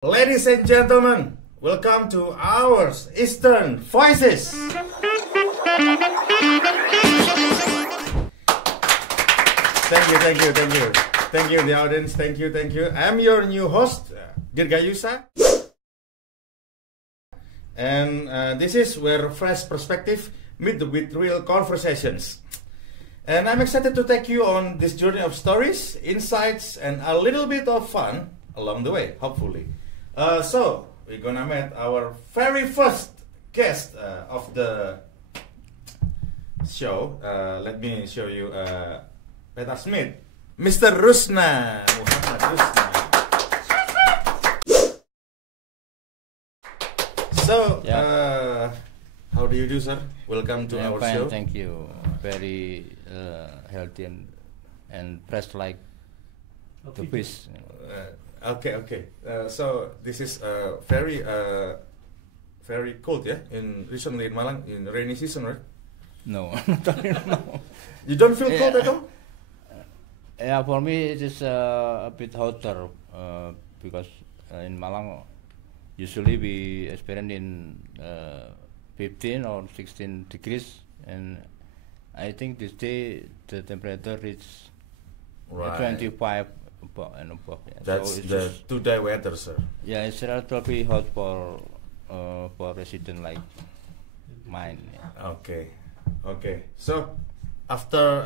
Ladies and gentlemen, welcome to our Eastern Voices. Thank you, the audience. Thank you. I'm your new host, Dirgayusa. And this is where fresh perspective meet with real conversations. And I'm excited to take you on this journey of stories, insights, and a little bit of fun along the way, hopefully. So, we're gonna meet our very first guest of the show. Let me show you Peter Smith, Mr. Rusna. Muhammad Rusna. So, how do you do, sir? Welcome to our fine, show. Thank you. Very healthy and fresh like the fish. Okay. So this is very cold, yeah. Recently in Malang, in rainy season, right? No, no. You don't feel cold at all? Yeah, for me it is a bit hotter because in Malang usually we experience in 15 or 16 degrees, and I think this day the temperature is 25 and above. Yeah. That's so the today weather, sir. Yeah, it's relatively hot for resident like mine. Yeah. Okay. So after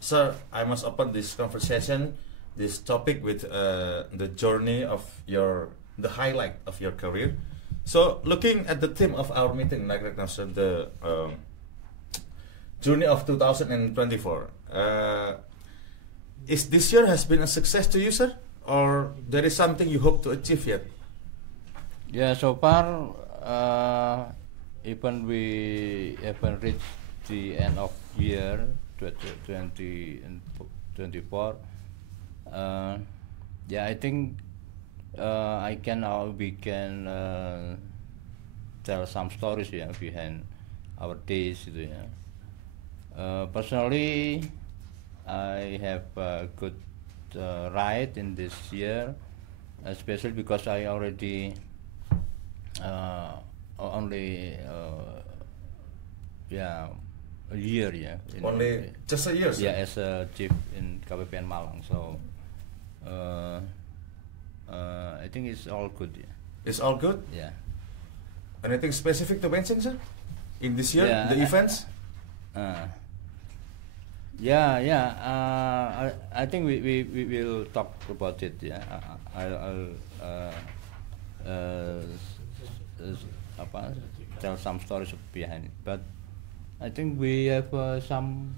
sir, I must open this conversation, this topic with the journey of the highlight of your career. So looking at the theme of our meeting, like right now, sir, the journey of 2024. Is this year has been a success to you, sir, or there is something you hope to achieve yet? Yeah, so far, even we haven't reached the end of year 2024. Yeah, I think we can tell some stories behind our days. Personally, I have a good ride in this year, especially because I already only a year, Only just a year, sir? Yeah, as a chief in KPPN Malang. So I think it's all good. Yeah. It's all good? Yeah. Anything specific to mention, sir? In this year, the events? I think we will talk about it. Yeah, I'll tell some stories behind it. But I think we have some.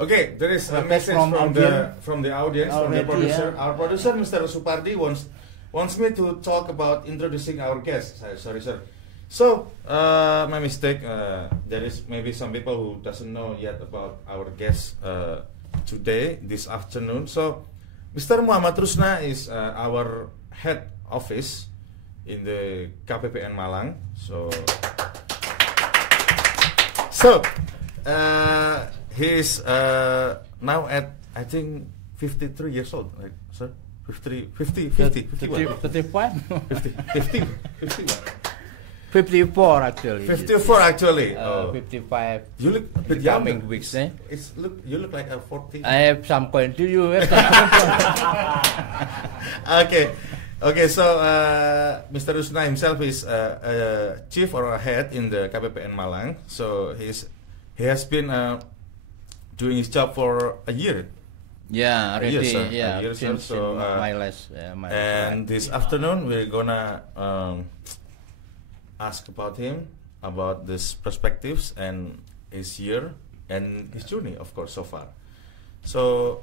Okay, there is a message from the audience, from the producer. Yeah. Our producer, Mr. Supardi, wants me to talk about introducing our guest. Sorry, sir. So, my mistake. There is maybe some people who doesn't know yet about our guest today, this afternoon. So, Mr. Muhammad Rusna is our head office in the KPPN Malang. So, he's now at, I think, 53 years old, right, sir? 50, 51. 54 actually. 54 actually. 55. You look a bit coming younger. Weeks, eh? You look like a 40. I have some coin to you. Okay. So Mr. Rusna himself is a chief or a head in the KPPN Malang. So he has been doing his job for a year. Yeah, already. A year, since so my last. This afternoon we're gonna ask about him, about his perspectives and his year and his journey, of course, so far. So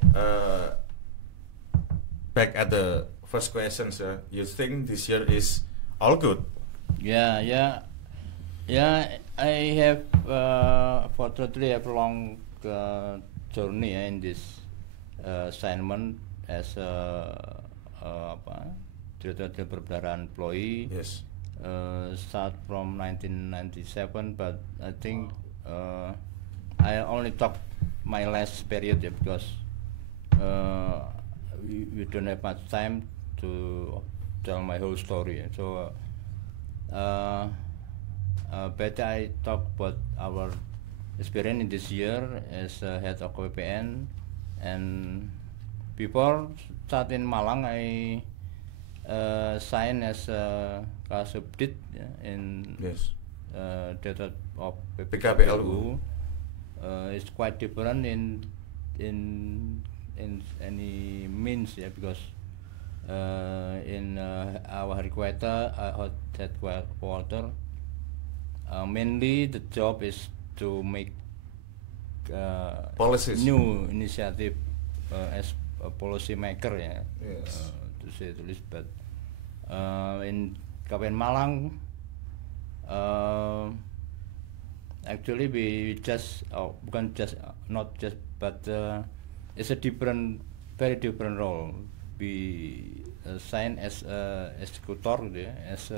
back at the first question, sir, you think this year is all good? Yeah. I have fortunately have a long journey in this assignment as a Direktur Perbendaharaan employee. Yes. Start from 1997, but I think I only talk my last period because we don't have much time to tell my whole story. So but I talk about our experience in this year as head of KPPN, and before start in Malang, I signed as Kasubdit in Directorate of PKPLU. It's quite different in any means, because in our headquarters, mainly the job is to make policies, new initiative as a policy maker, to say the least. But in Kabupaten Malang, actually we just it's a very different role. We sign as executor, as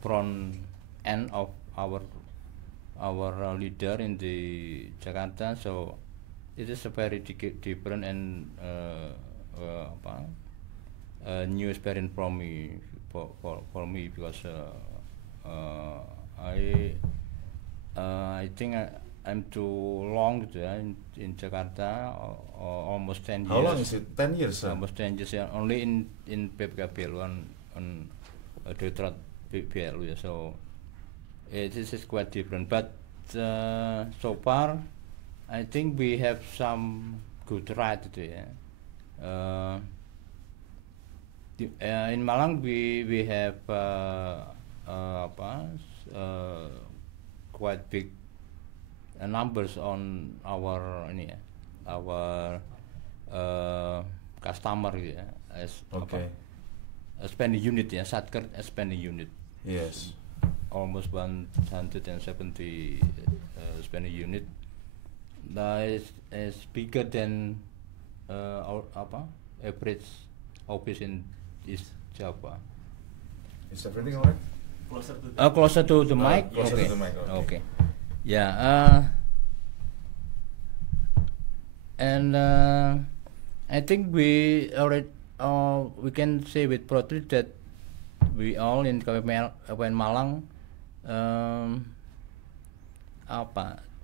front end of our leader in the Jakarta. So it is a very different and new experience for me, because I think I'm too long in Jakarta, almost 10 years. How long is it? 10 years, sir? Almost 10 years, yeah. Only in PKPLU, on Directorate PKPLU, yeah. So this is quite different. But so far, I think we have some good right there. In Malang, we have quite big numbers on our customer, as spending unit, Satker spending unit. Yes. Almost 170 spending unit. That is bigger than our average office in East Java. Is everything alright? Closer to the mic. Closer to the mic. Okay. Yeah. And I think we already we can say with proudly that we all in Kabupaten Malang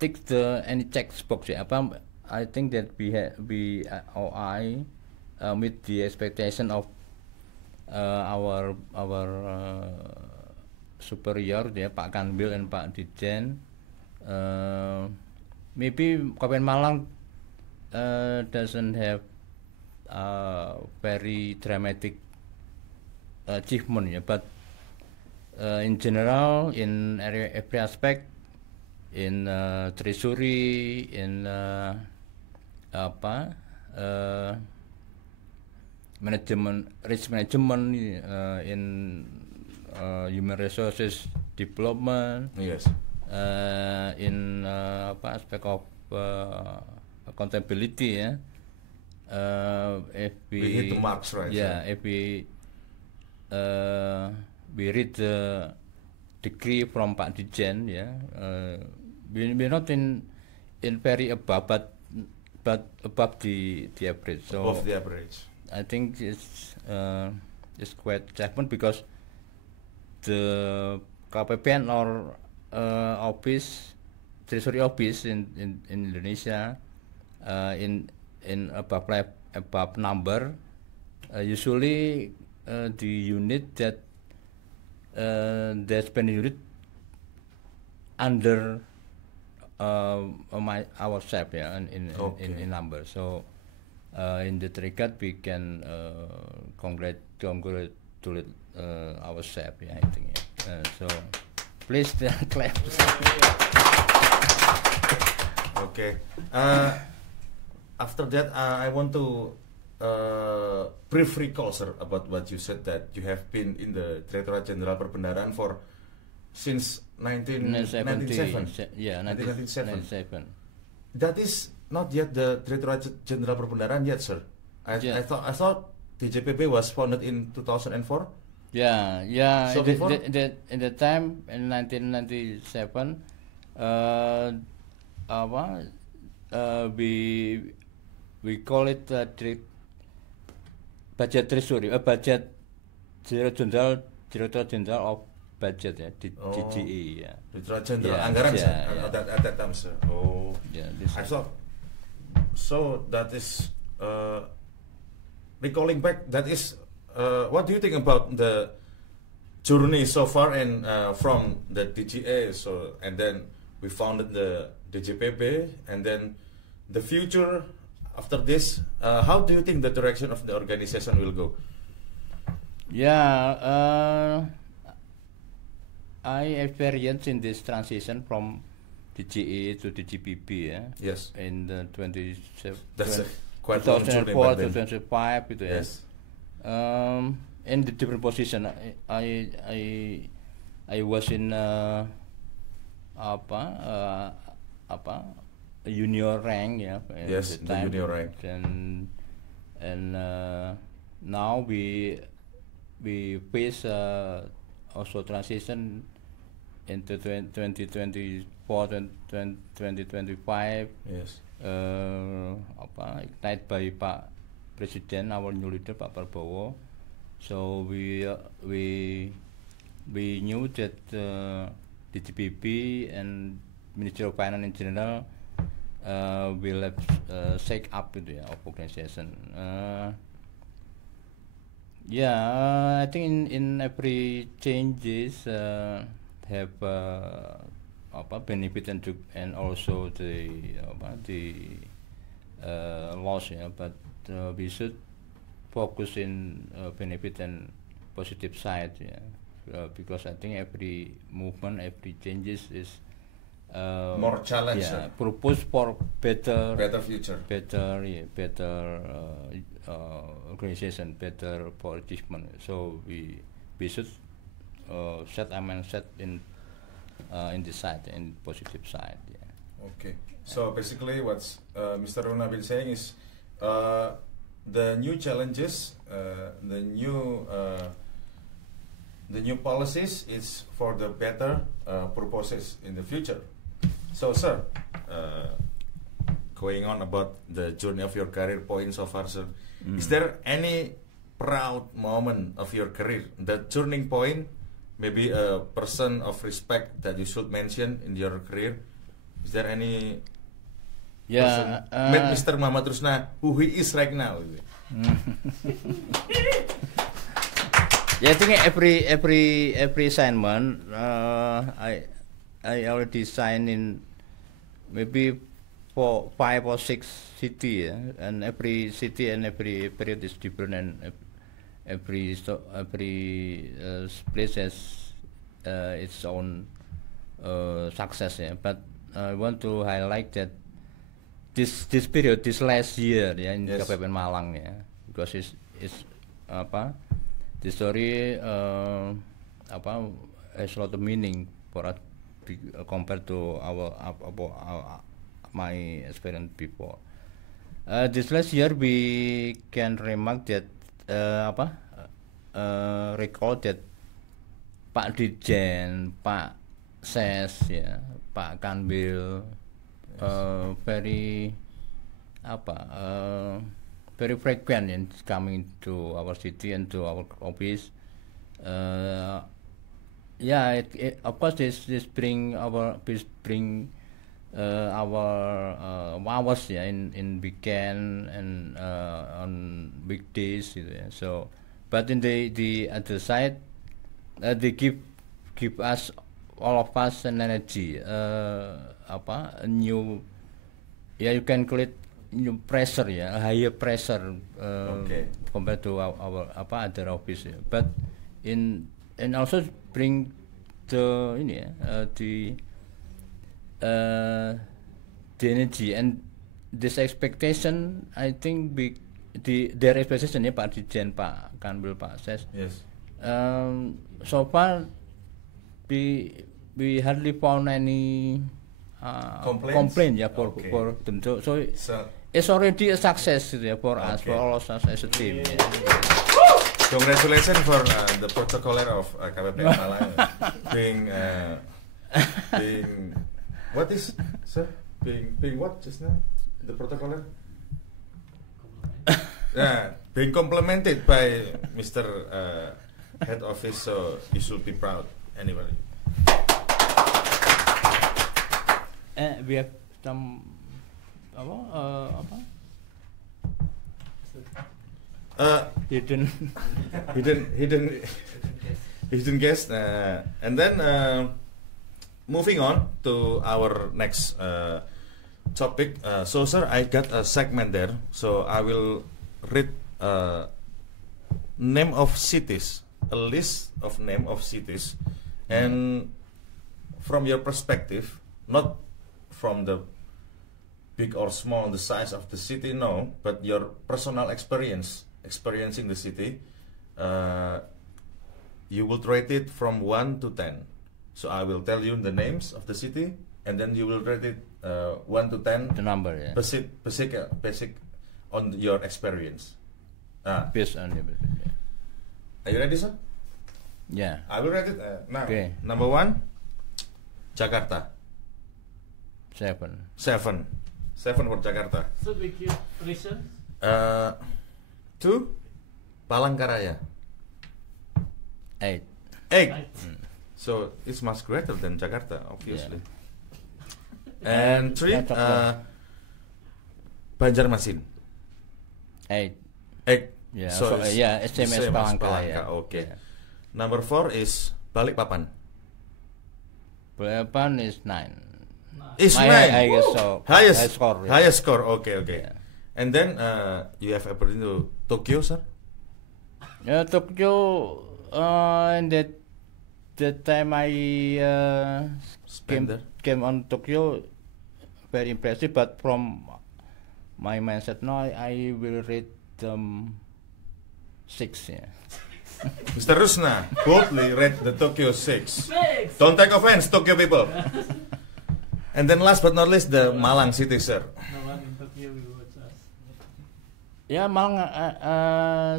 tick any checkbox, I think that we meet the expectation of our superior, Pak Kanwil and Pak Dirjen. Maybe Kabupaten Malang doesn't have very dramatic achievement, but in general, in every aspect, in treasury, in management, risk management, in human resources development, yes, in aspect of accountability, if we hit the marks, right? Yeah, if we read the degree from Pak Dirjen, we're not in very above, but above the average. So above the average. I think it's quite achievement, because the KPPN or office, treasury office in Indonesia, in above number, usually the unit that spending unit under ourselves, in number. So in that regard, we can congratulate ourselves, I think. So please clap. Okay. After that, I want to brief recall, sir, about what you said, that you have been in the Directorate Jenderal Perbendaharaan since 1997. Yeah, 1997. That is not yet the Directorate Jenderal Perbendaharaan yet, sir. I thought DJPB was founded in 2004. Yeah. So before? In the time in 1997, we call it budget treasury, budget Director General of Budget, yeah, DGE, yeah. Director General Anggaran, at that time, sir. Oh, yeah. I saw. So that is recalling back. That is, what do you think about the journey so far and from the DGA? So and then we founded the DJPB, and then the future after this. How do you think the direction of the organization will go? Yeah, I experienced in this transition from DGE to DGPB, yeah. Yes. In the 2004 to 2005, gitu, yes. In the different position, I was in junior rank, yeah. Yes, the junior rank. And now we face also transition into 2024 and 2025. Yes. Ignited by Pak Presiden, our new leader, Pak Prabowo. So we knew that DGPB and Ministry of Finance in general will have shake up of organization. I think in every changes have benefit and also the loss, yeah. But we should focus in benefit and positive side, yeah. Because I think every movement, every changes is more challenge. Yeah, purpose for better future, better organization, better for achievement. So we should set a mindset in this side, in positive side. Yeah. Okay. So basically, what Mr. Runa been saying is the new challenges, the new policies is for the better purposes in the future. So, sir, going on about the journey of your career point so far, sir, is there any proud moment of your career, the turning point, maybe a person of respect that you should mention in your career? Is there any person, met Mr. Muhammad Rusna, who he is right now? Yeah, I think every assignment I already signed in maybe 4, 5 or 6 cities, yeah? And every city and every period is different, and every place has its own success, yeah? But I want to highlight that this period, this last year, yeah, in Kabupaten Malang, yeah, because it's the story has a lot of meaning for us compared to my experience before. This last year we can remark that recall that Pak Dirjen, Pak Ses, yeah, Pak Kanwil, very frequent in coming to our city and to our office. Of course, this bring our hours, yeah, in weekend and on weekdays, yeah. So, but in the other side, they give us, all of us, an energy, a new, yeah, you can call it new pressure, yeah, a higher pressure compared to our other office, yeah. But and also bring the energy and this expectation. I think their expectation, yeah, Pak Dirjen, Pak Kanwil, Pak Ses. Yes. So far, we hardly found any complaint, yeah, for them. So it's already a success, yeah, for us, for all of us as a team. Yeah. Congratulations for the protocoler of Kabupaten Malang being what is, sir? Being what just now? The protocoler? Yeah, being complimented by Mr. head office, so you should be proud. Anyway. We have some apa? Hidden guest. And then moving on to our next topic. So sir, I got a segment there. So I will read name of cities, a list of name of cities, and from your perspective, not from the big or small, the size of the city, no, but your personal experiencing the city, you will rate it from 1 to 10. So I will tell you the names of the city, and then you will rate it 1 to 10. The number, yeah. Basic on your experience. Based on your yeah. Are you ready, sir? Yeah. I will rate it now. Okay. Number 1, Jakarta. 7 for Jakarta. So we give reasons. 2, Palangkaraya. 8. So it's much greater than Jakarta, obviously. Yeah. And 3, Banjarmasin. 8. Yeah. So yeah, same as Palangka. Yeah. Okay. Yeah. Number 4 is Balikpapan. Balikpapan is 9. Is 9. Highest score. Yeah. Highest score. Okay. Yeah. And then you have ever been to Tokyo, sir? Yeah, Tokyo. And that time I came on Tokyo, very impressive. But from my mindset now, I will rate them 6. Yeah. Mr. Rusna boldly rate the Tokyo 6. Don't take offense, Tokyo people. And then last but not least, the Malang city, sir. No one in Tokyo will watch us. Yeah, Malang.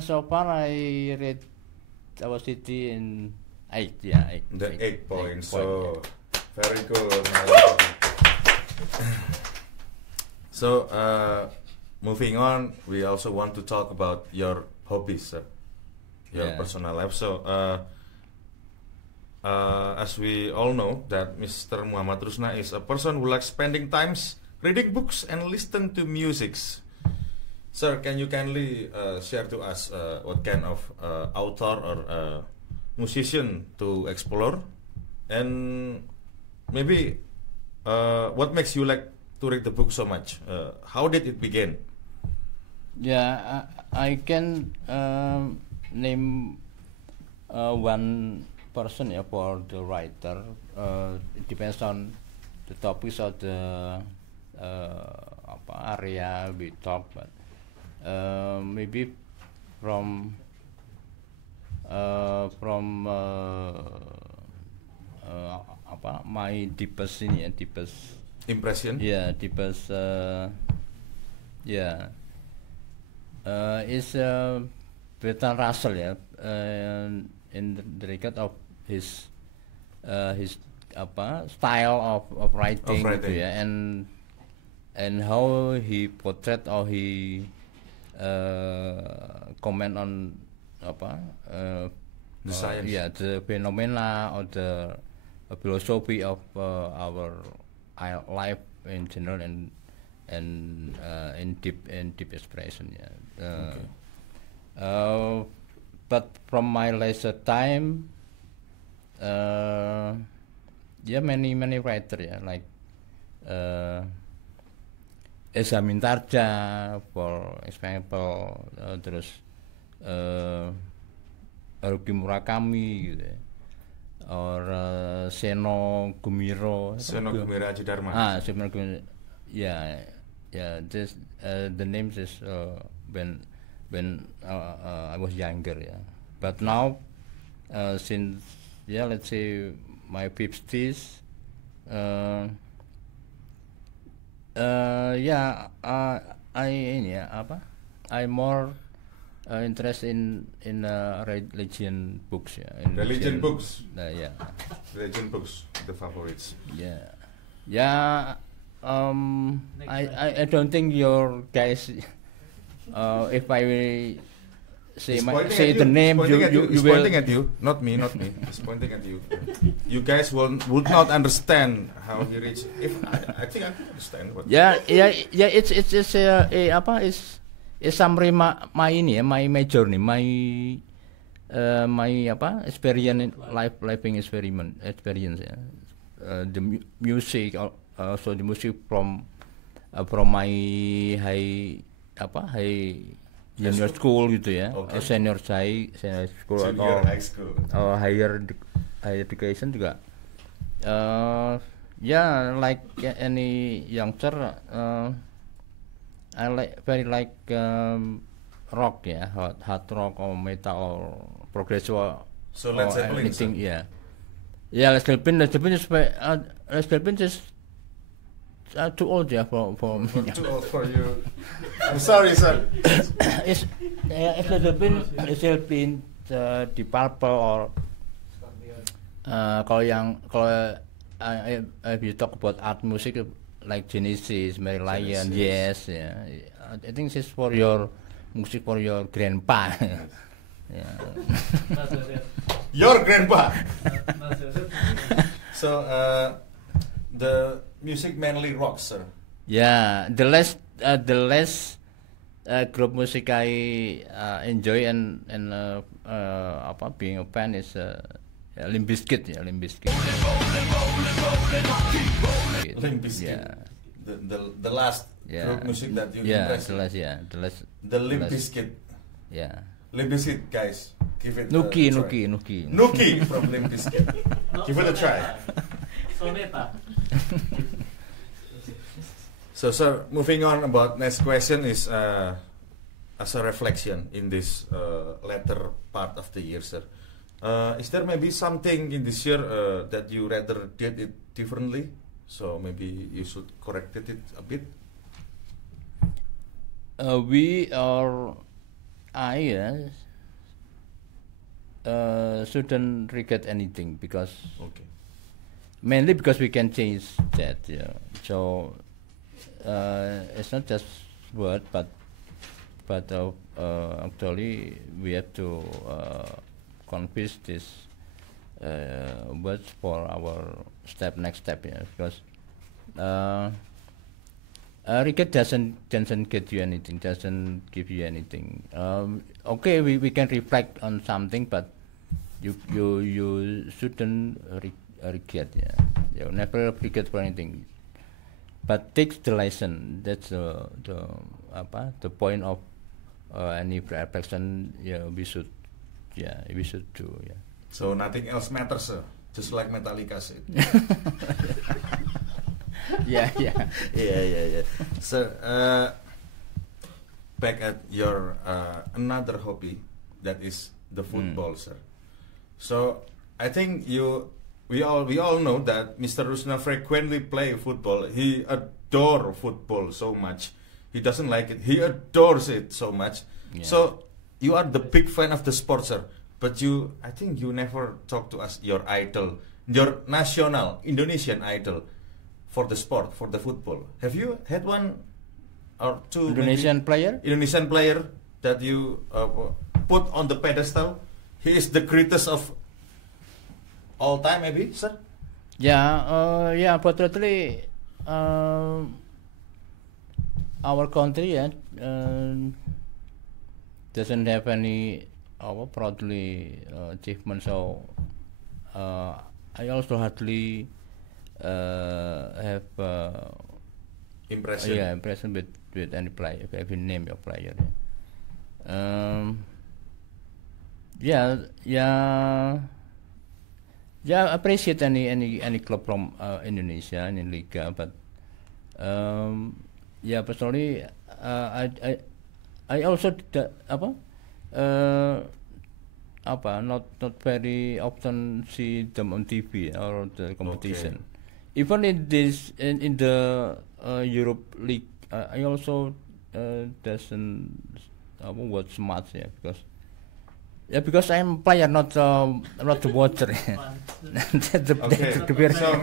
So far I rate our city in 8. Yeah, 8. The 8 points. So very good. So moving on, we also want to talk about your hobbies, sir. Your personal life. So as we all know that Mr. Muhammad Rusna is a person who likes spending times reading books and listen to musics. Sir, can you kindly share to us what kind of author or musician to explore, and maybe what makes you like to read the book so much? How did it begin? Yeah, I can name one person for the writer. It depends on the topics of the area we talk, but maybe from my deepest impression. Yeah, deepest. Is Bertrand Russell, yeah, in the regard of his style of writing, gitu, yeah, and how he portrait or he comment on the science, the phenomena or the philosophy of our life in general, and in deep expression, yeah. But from my leisure time, many writer, yeah, like Esa Mintarja, for example, terus Haruki Murakami, gitu, or Seno Gumiro Haji Dharma. Seno Gumiro, yeah. This the names is when I was younger, yeah. But now, since let's say my 50s, I'm more interested in religion books, yeah. Religion books. Yeah. Religion books, the favorites. Yeah. I don't think your guys, if I say the name. He's pointing at you, not me. He's pointing at you. You guys would not understand how he reached. If I think I can understand. It's summary my journey, my experience, living experience. The music, also the music from my high junior school gitu ya, senior school atau higher education juga. Like any youngster, I very like rock, hard rock or metal or progressive or anything. Led Zeppelin is too old for me. Too old for you. I'm sorry, sir. Led Zeppelin, Deep Purple or if you talk about art music like Genesis, Mary Lyon, yes, I think this is for your music for your grandpa. Your grandpa. So the music mainly rock, sir. The last group music I enjoy and being a fan is Limp Bizkit. Limp Bizkit. The last group music that you impressed. The Limp Bizkit. Limp Bizkit, guys, give it Nuki from Limp Bizkit. Give it a try. Soneta. So, sir, moving on about next question is as a reflection in this latter part of the year, sir. Is there maybe something in this year that you rather did it differently? So maybe you should correct it a bit. I shouldn't regret anything because mainly because we can change that. So it's not just word, but actually we have to convince this words for our next step. Because regret doesn't get you anything, doesn't give you anything. Okay, we can reflect on something, but you shouldn't regret. You never regret for anything, but take the lesson. That's the point of any reflection. We should do. So nothing else matters, sir. Just like Metallica said. Yeah. So back at your another hobby, that is the football, sir. So I think we all know that Mr. Rusna frequently play football. He adores football so much. He doesn't like it. He adores it so much. So you are the big fan of the sport, sir. But I think you never talk to us your idol, your national Indonesian idol for the sport, for the football. Have you had one or two Indonesian player that you put on the pedestal? He is the greatest of all time, maybe, sir? Unfortunately, our country doesn't have any proudly achievement. So I also hardly have impression with any player. If you name your player. Appreciate any club from Indonesia in Liga, but personally I also not very often see them on TV or the competition. Even in the Europe League, I also doesn't watch much because I'm player, not the watcher. So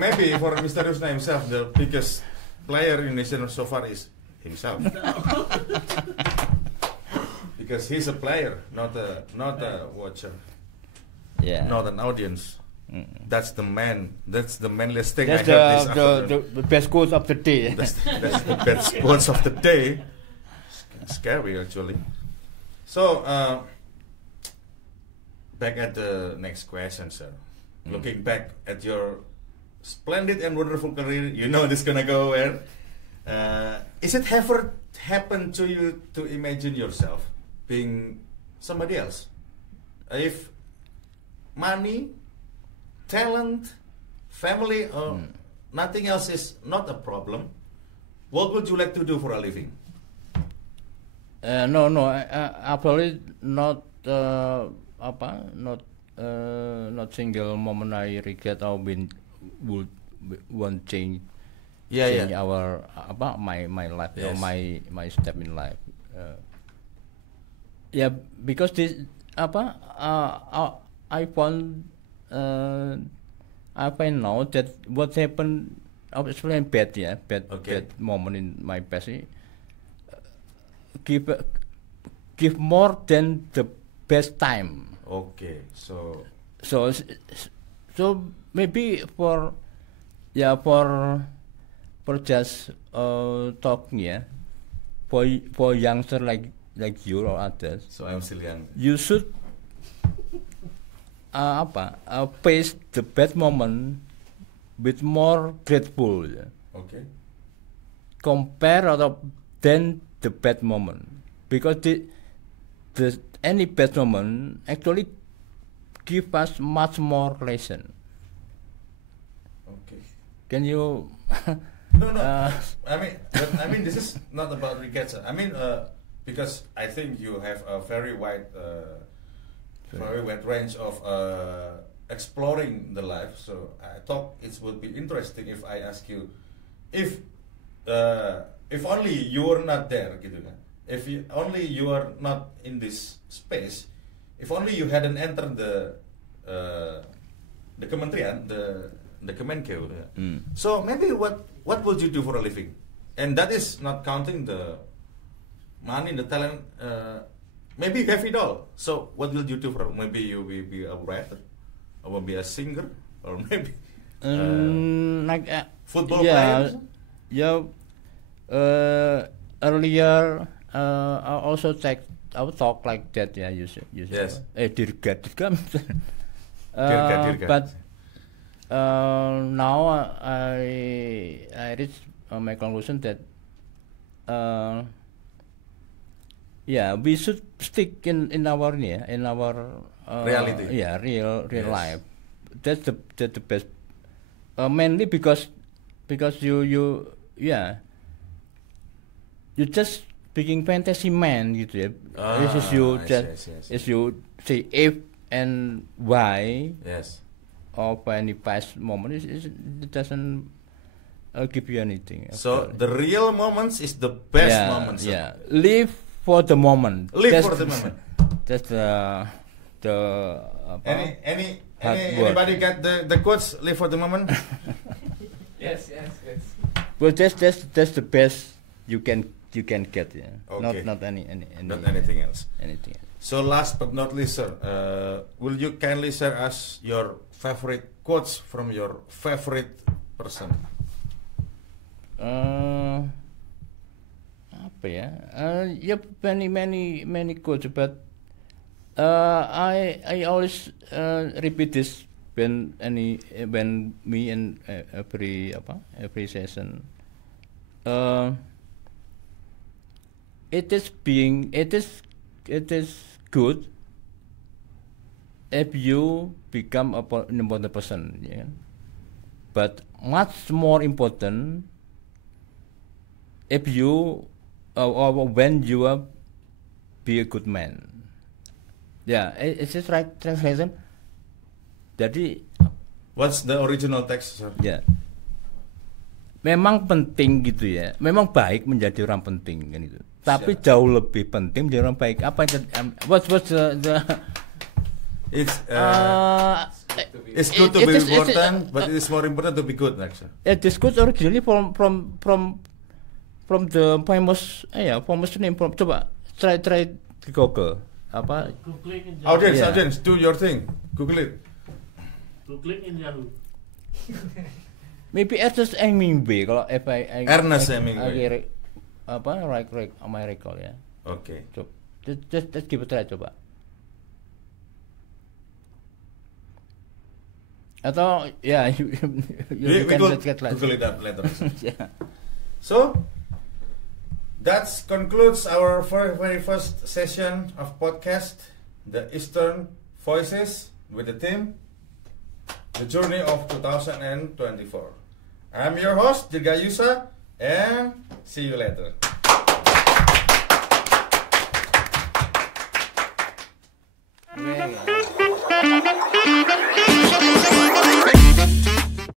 maybe for Mr. Rusna himself, the biggest player in Indonesia so far is himself. because he's a player, not a watcher. Yeah. Not an audience. That's the manliest thing That's I heard the best quote of the day. That's the best quotes of the day. Scary actually. So back at the next question, sir. Looking back at your splendid and wonderful career, you know this gonna go where. Is it ever happened to you to imagine yourself being somebody else? If money, talent, family, or nothing else is not a problem, what would you like to do for a living? No, actually not not single moment I regret or won't change. Our my life, yes. or my step in life. Because this I find now that what happened, especially bad moment in my past, give more than the best time. Okay, so maybe for just talking, for youngster like you or others. So I'm still young. You should face the bad moment with more grateful. Okay. Compare than the bad moment, because the any bad moment actually give us much more lesson. Okay. Can you? No. I mean, this is not about regrets. I mean, because I think you have a very wide range of exploring the life. So I thought it would be interesting if I ask you, if only you were not there, gitu kan? Only you are not in this space, if only you hadn't entered the Kementerian, the Kemenko. So maybe what would you do for a living? And that is not counting the money, the talent. Maybe you have it all. So what will you do for? Maybe you will be a writer, or will be a singer, or maybe football player. Yeah. Earlier, I also talk like that. Yeah, you said. Yes. Dirgat. Dirgat. But now I reach my conclusion that we should stick in our reality. Real life. That's the best. Mainly because you just speaking fantasy man gitu ya. This is you as you say if and why. Yes. Of any past moment, it doesn't give you anything. So the real moments is the best moments. Yeah, live for the moment. For the moment. That's the anybody got the quotes? Live for the moment. Yes. Well, that's the best you can get. Yeah. Okay. Not anything else. Anything else. So last but not least, sir, will you kindly share us your favorite quotes from your favorite person? Many quotes, but I always repeat this when me and every session. It is good if you become an important person, yeah? But much more important if you or when you are be a good man. Yeah, is this right translation? Jadi, what's the original text, sir? Yeah. Memang penting gitu ya. Memang baik menjadi orang penting kan itu. Tapi jauh lebih penting menjadi orang baik. Apa itu? What's the It's good to be important, but it is more important to be good, actually. It is good originally from the famous name. Coba try Google apa? Googling in Audience, do your thing. Google it. Googling in Yahoo. Maybe Ernest Hemingway kalau Ernest Hemingway. Apa my recall ya. Oke. Coba just give it a try coba. Atau ya you can get Google it up later. Yeah. So that concludes our very first session of podcast, the Eastern Voices with the theme The Journey of 2024. I'm your host, Dirga Yusa, and see you later. Yeah.